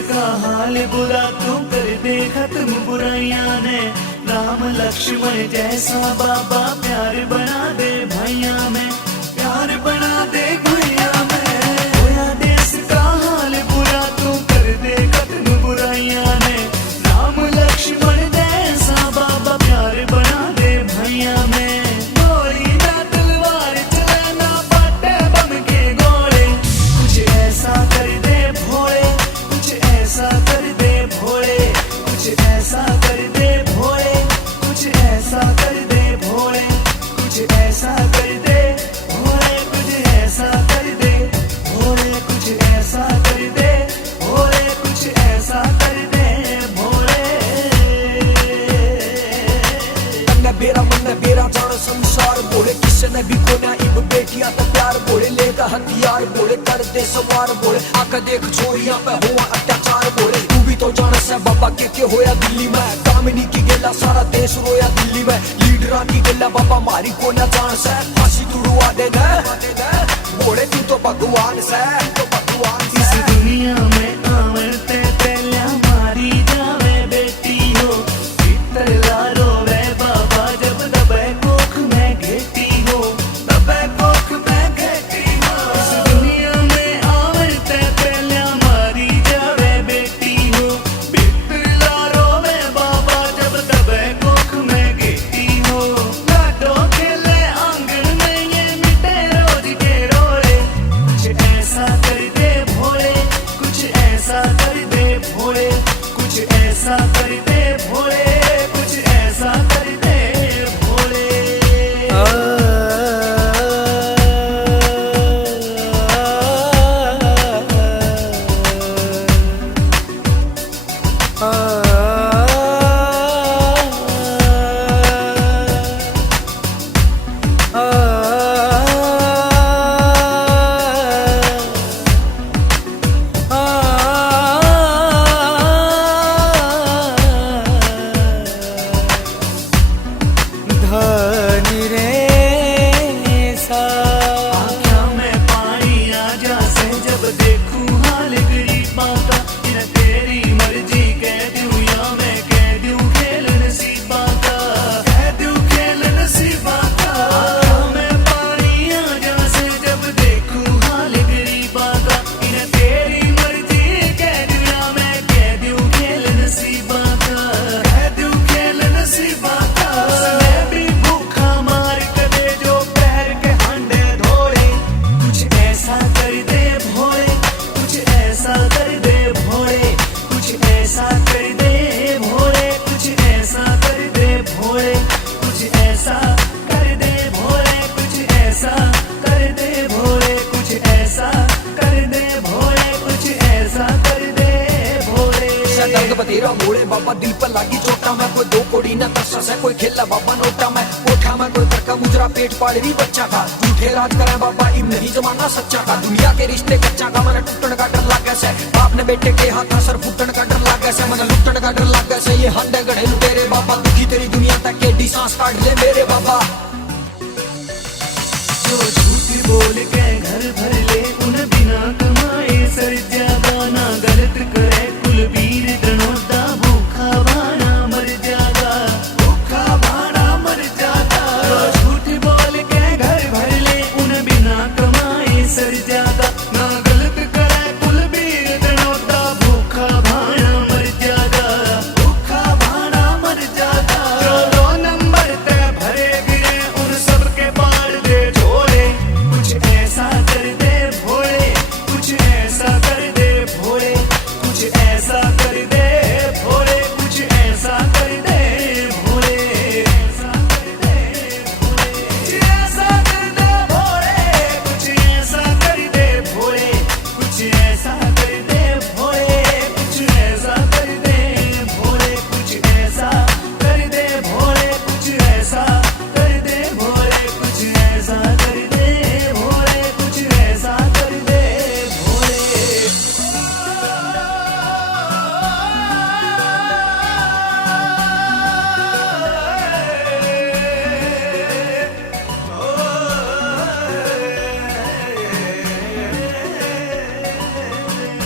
इसका हाल बुरा तू कर दे खत्म बुराइयां ने। राम लक्ष्मण जैसा बाबा प्यार बना दे भैया में, प्यार बना दे भैया में। होया देश का हाल बुरा तू कर दे खत्म बुराइयां ने। राम लक्ष्मण जैसा बाबा प्यार बना दे भैया में। गोली ना तलवार चले ना बाटे बम के गोले, कुछ ऐसा कर दे भोले, कुछ ऐसा कर दे भोले, कुछ ऐसा कर दे भोले, कुछ ऐसा कर दे भोले, कुछ ऐसा कर दे भोले, कुछ ऐसा कर दे भोले, कुछ ऐसा कर दे भोले, कुछ ऐसा कर दे भोले। मेरा मन मेरा जान संसार बोले, किसी ने भी कोना इब बेटिया तो प्यार बोले। लेगा हथियार बोले, कर दे सवार बोले, आकर देख छोरिया पे हुआ अत्याचार बोले। तू भी तो जान से बाबा के होया दिल्ली में, कामिनी की गेला सारा देश रोया दिल्ली में। लीडरा की गेला बाबा मारी को ना जान से, फांसी तुड़वा दे ना बोले तू तो भगवान से, तो भगवान से। इस दुनिया में आवरते पहला मारी जावे बेटी हो, भीतर लारो वे बाबा जब दबे कोख में घेटी हो, दबे कोख में घेटी हो। इस दुनिया में आवरते पहला मारी जावे बेटी हो, भीतर लारो वे बाबा जब दबे कोख में घेटी हो। लाडो खेले आंगन में ये मिटे रोज के रोले, कुछ ऐसा कर दे भोले, कुछ ऐसा कर दे भोले, कुछ ऐसा कर दे भोले, कुछ ऐसा कर दे भोले। धनी रे सा आँखों में पानी आ जासे जब देखूं हाल गरीबां का। ये तेरी मर्जी कह दूं या मैं कह दूं खेल नसीबा का, कह दूं खेल नसीबा का। आँखों में पानी आ जासे जब देखूं हाल गरीबां का। ये तेरी मर्जी कह दूं या मैं कह दूं खेल नसीबा का, कह दूं खेल नसीबा का। उसने भी भूखा मार कदे जो पैर के हांडे धोले, कुछ ऐसा कर दे भोले, कुछ ऐसा कर दे भोले, कुछ ऐसा कर दे भोले, कुछ ऐसा कर दे भोले, कुछ ऐसा कर दे भोले, कुछ ऐसा कर दे भोले, कुछ ऐसा कर दे भोले, कुछ ऐसा कर दे भोले। दर्द बतेरा मोड़े बाबा दिल पर लागी चोटा में, कोई दो कोड़ी न तरसा से कोई खेला बाबा नोटा में। कोठा में कोई तरका मुजरा पेट पाड़े भी बच्चा का, झूठे राज करे बाबा इम नहीं जमाना सच्चा का। दुनिया के रिश्ते कच्चा का, मन टूटन का डर लागे से। बाप ने बेटे के हाथ सर फुटन का डर लागे से, मन लुटन का डर लागे से। ये हंडे गढ़े लुटेरे बाबा, दुखी तेरी दुनिया तक के डी सांस काट ले मेरे बाबा। जो झूठ बोल के घर भर ले, उन बिना कमाए सर जागा। ना गलत करे कुलवीर दनोदा, भूखा भाना मर जागा, भूखा भाना मर जागा। जो झूठ बोल के घर भर ले, उन बिना कमाए सर जागा। ना गलत करे कुलवीर दनोदा, भूखा भाना मर जागा, भूखा भाना मर जागा। जो 2 नंबर ते भरे गिरे, उन सबके पार दे झोले, कुछ ऐसा कर दे भोले, कुछ ऐसा कर दे भोले, कुछ ऐसा